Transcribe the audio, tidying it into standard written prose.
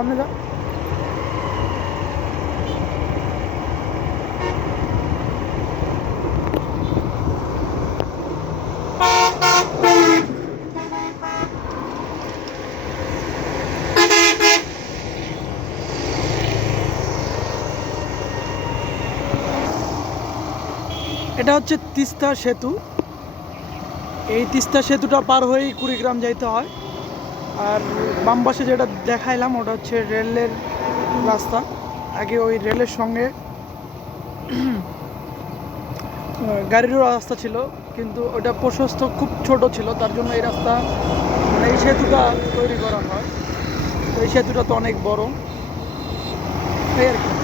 সামনে যা। এটা হচ্ছে তিস্তা সেতু। এই তিস্তা সেতুটা পার হয়েই কুড়িগ্রাম যাইতে হয়। আর বাম পাশে যেটা দেখাইলাম ওটা হচ্ছে রেলের রাস্তা। আগে ওই রেলের সঙ্গে গাড়িরও রাস্তা ছিল, কিন্তু ওটা প্রশস্ত খুব ছোট ছিল, তার জন্য এই রাস্তা মানে এই সেতুটা তৈরি করা হয়। তো এই সেতুটা তো অনেক বড়, এই আর কি।